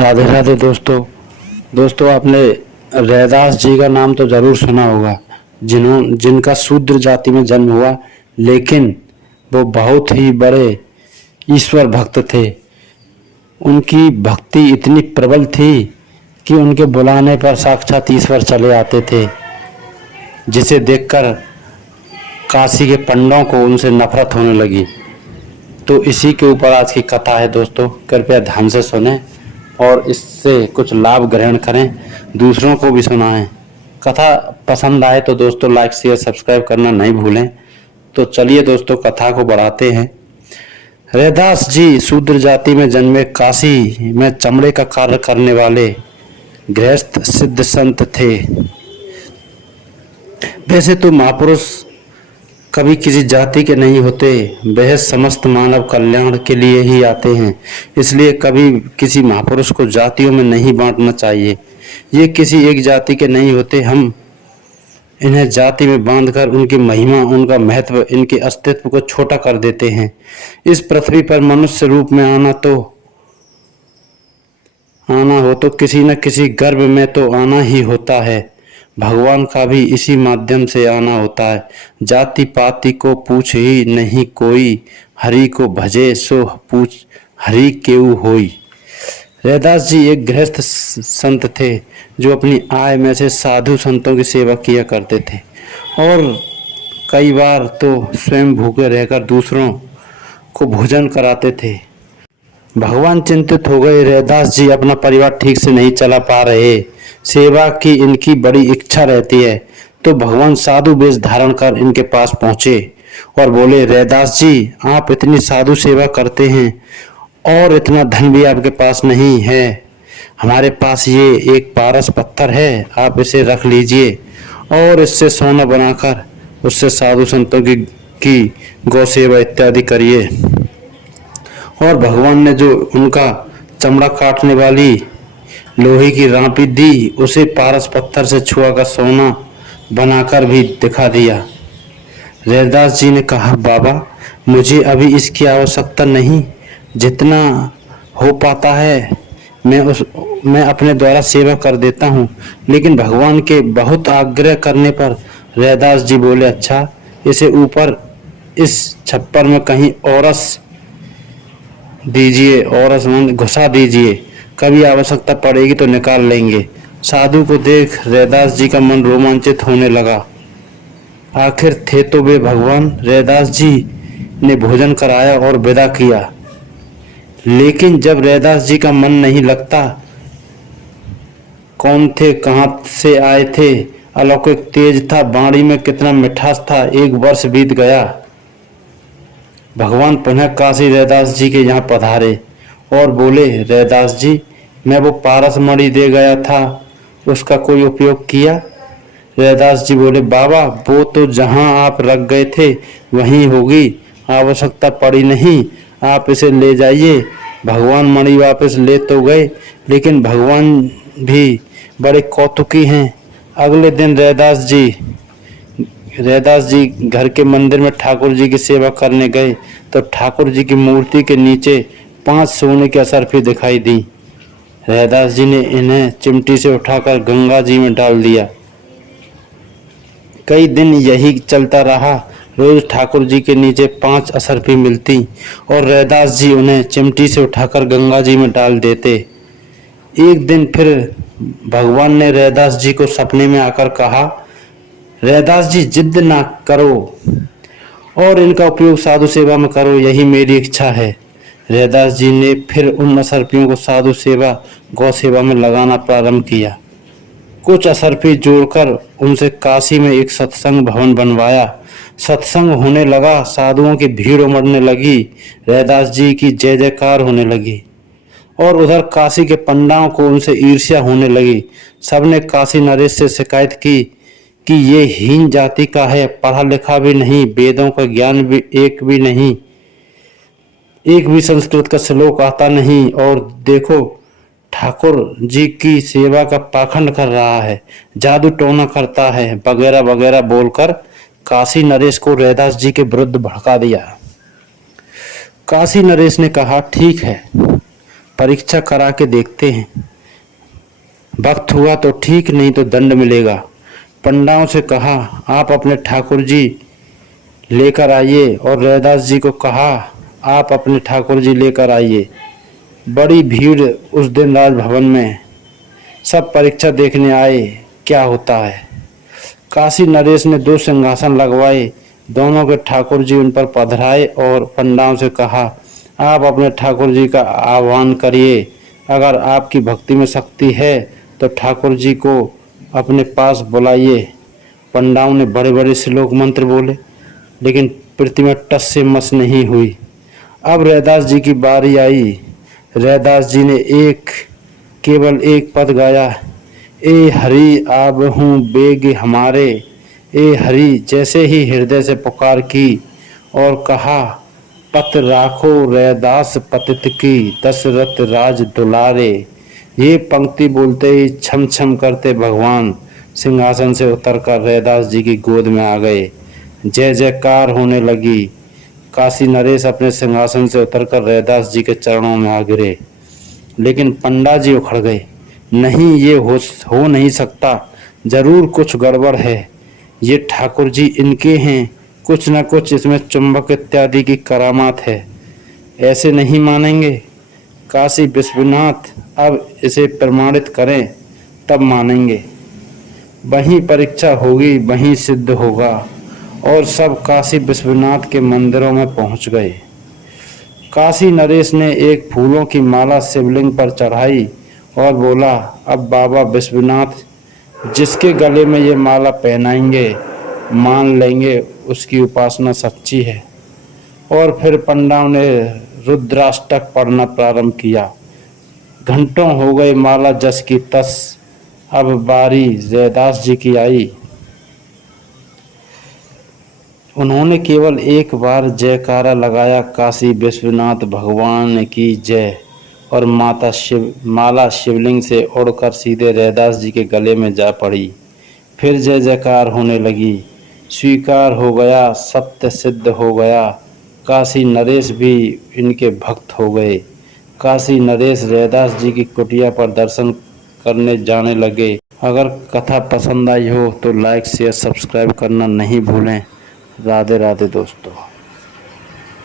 राधे राधे दोस्तों आपने रैदास जी का नाम तो जरूर सुना होगा, जिनका शूद्र जाति में जन्म हुआ, लेकिन वो बहुत ही बड़े ईश्वर भक्त थे। उनकी भक्ति इतनी प्रबल थी कि उनके बुलाने पर साक्षात ईश्वर चले आते थे, जिसे देखकर काशी के पंडों को उनसे नफरत होने लगी। तो इसी के ऊपर आज की कथा है दोस्तों, कृपया ध्यान से सुनें और इससे कुछ लाभ ग्रहण करें, दूसरों को भी सुनाएं। कथा पसंद आए तो दोस्तों लाइक शेयर सब्सक्राइब करना नहीं भूलें। तो चलिए दोस्तों कथा को बढ़ाते हैं। रैदास जी शूद्र जाति में जन्मे, काशी में चमड़े का कार्य करने वाले गृहस्थ सिद्ध संत थे। वैसे तो महापुरुष कभी किसी जाति के नहीं होते, वह समस्त मानव कल्याण के लिए ही आते हैं। इसलिए कभी किसी महापुरुष को जातियों में नहीं बांटना चाहिए। ये किसी एक जाति के नहीं होते। हम इन्हें जाति में बांधकर उनकी महिमा, उनका महत्व, इनके अस्तित्व को छोटा कर देते हैं। इस पृथ्वी पर मनुष्य रूप में आना हो तो किसी न किसी गर्भ में तो आना ही होता है। भगवान का भी इसी माध्यम से आना होता है। जाति पाति को पूछ ही नहीं कोई, हरि को भजे सो पूछ हरि केऊ होई। रैदास जी एक गृहस्थ संत थे जो अपनी आय में से साधु संतों की सेवा किया करते थे और कई बार तो स्वयं भूखे रहकर दूसरों को भोजन कराते थे। भगवान चिंतित हो गए, रैदास जी अपना परिवार ठीक से नहीं चला पा रहे, सेवा की इनकी बड़ी इच्छा रहती है। तो भगवान साधु वेश धारण कर इनके पास पहुंचे और बोले, रैदास जी आप इतनी साधु सेवा करते हैं और इतना धन भी आपके पास नहीं है। हमारे पास ये एक पारस पत्थर है, आप इसे रख लीजिए और इससे सोना बनाकर उससे साधु संतों की गौ सेवा इत्यादि करिए। और भगवान ने जो उनका चमड़ा काटने वाली लोहे की रापी दी, उसे पारस पत्थर से छुआ कर सोना बनाकर भी दिखा दिया। रैदास जी ने कहा, बाबा मुझे अभी इसकी आवश्यकता नहीं, जितना हो पाता है मैं अपने द्वारा सेवा कर देता हूँ। लेकिन भगवान के बहुत आग्रह करने पर रैदास जी बोले, अच्छा इसे ऊपर इस छप्पर में कहीं औरस दीजिए, औरस में घुसा दीजिए, कभी आवश्यकता पड़ेगी तो निकाल लेंगे। साधु को देख रैदास जी का मन रोमांचित होने लगा। आखिर थे तो वे भगवान। रैदास जी ने भोजन कराया और विदा किया। लेकिन जब रैदास जी का मन नहीं लगता, कौन थे, कहाँ से आए थे, अलौकिक तेज था, वाणी में कितना मिठास था। 1 वर्ष बीत गया। भगवान पुनः काशी रैदास जी के यहाँ पधारे और बोले, रैदास जी मैं वो पारस मणि दे गया था, उसका कोई उपयोग किया? रैदास जी बोले, बाबा वो तो जहाँ आप रख गए थे वहीं होगी, आवश्यकता पड़ी नहीं, आप इसे ले जाइए। भगवान मणि वापस ले तो गए, लेकिन भगवान भी बड़े कौतुकी हैं। अगले दिन रैदास जी घर के मंदिर में ठाकुर जी की सेवा करने गए तो ठाकुर जी की मूर्ति के नीचे 5 सोने की असरफी दिखाई दी। रैदास जी ने इन्हें चिमटी से उठाकर गंगा जी में डाल दिया। कई दिन यही चलता रहा। रोज ठाकुर जी के नीचे 5 असरफी मिलती और रैदास जी उन्हें चिमटी से उठाकर गंगा जी में डाल देते। एक दिन फिर भगवान ने रैदास जी को सपने में आकर कहा, रैदास जी जिद ना करो और इनका उपयोग साधु सेवा में करो, यही मेरी इच्छा है। रैदास जी ने फिर उन असरफियों को साधु सेवा, गौ सेवा में लगाना प्रारंभ किया। कुछ असरफी जोड़कर उनसे काशी में एक सत्संग भवन बनवाया। सत्संग होने लगा, साधुओं की भीड़ उमड़ने लगी, रैदास जी की जय जयकार होने लगी और उधर काशी के पंडाओं को उनसे ईर्ष्या होने लगी। सबने काशी नरेश से शिकायत की कि ये हीन जाति का है, पढ़ा लिखा भी नहीं, वेदों का ज्ञान भी एक भी नहीं, एक भी संस्कृत का श्लोक आता नहीं, और देखो ठाकुर जी की सेवा का पाखंड कर रहा है, जादू टोना करता है, वगैरह वगैरह बोलकर काशी नरेश को रैदास जी के विरुद्ध भड़का दिया। काशी नरेश ने कहा, ठीक है, परीक्षा करा के देखते हैं, वक्त हुआ तो ठीक, नहीं तो दंड मिलेगा। पंडाओं से कहा, आप अपने ठाकुर जी लेकर आइए, और रैदास जी को कहा, आप अपने ठाकुर जी लेकर आइए। बड़ी भीड़ उस दिन राजभवन में, सब परीक्षा देखने आए क्या होता है। काशी नरेश ने 2 सिंहासन लगवाए, दोनों के ठाकुर जी उन पर पधराए और पंडाओं से कहा, आप अपने ठाकुर जी का आह्वान करिए, अगर आपकी भक्ति में शक्ति है तो ठाकुर जी को अपने पास बुलाइए। पंडाओं ने बड़े बड़े श्लोक मंत्र बोले, लेकिन प्रतिमा टस से मस नहीं हुई। अब रैदास जी की बारी आई। रैदास जी ने केवल एक पद गाया, ए हरि आबहूँ बेग हमारे। ए हरि जैसे ही हृदय से पुकार की और कहा, पत राखो रैदास पतित की, दशरथ राज दुलारे। ये पंक्ति बोलते ही छम छम करते भगवान सिंहासन से उतरकर रैदास जी की गोद में आ गए। जय जयकार होने लगी। काशी नरेश अपने सिंहासन से उतरकर रैदास जी के चरणों में आ गिरे, लेकिन पंडा जी उखड़ गए। नहीं, ये हो नहीं सकता, जरूर कुछ गड़बड़ है। ये ठाकुर जी इनके हैं, कुछ न कुछ इसमें चुंबक इत्यादि की करामात है, ऐसे नहीं मानेंगे। काशी विश्वनाथ अब इसे प्रमाणित करें, तब मानेंगे। वहीं परीक्षा होगी, वहीं सिद्ध होगा। और सब काशी विश्वनाथ के मंदिरों में पहुंच गए। काशी नरेश ने एक फूलों की माला शिवलिंग पर चढ़ाई और बोला, अब बाबा विश्वनाथ जिसके गले में ये माला पहनाएंगे, मान लेंगे उसकी उपासना सच्ची है। और फिर पंडाओं ने रुद्राष्टक पढ़ना प्रारंभ किया। घंटों हो गए माला जस की तस। अब बारी रैदास जी की आई। उन्होंने केवल एक बार जयकारा लगाया, काशी विश्वनाथ भगवान की जय, और माला शिवलिंग से उड़कर सीधे रैदास जी के गले में जा पड़ी। फिर जय जयकार होने लगी। स्वीकार हो गया, सत्य सिद्ध हो गया। काशी नरेश भी इनके भक्त हो गए। काशी नरेश रैदास जी की कुटिया पर दर्शन करने जाने लगे। अगर कथा पसंद आई हो तो लाइक शेयर सब्सक्राइब करना नहीं भूलें। राधे राधे दोस्तों।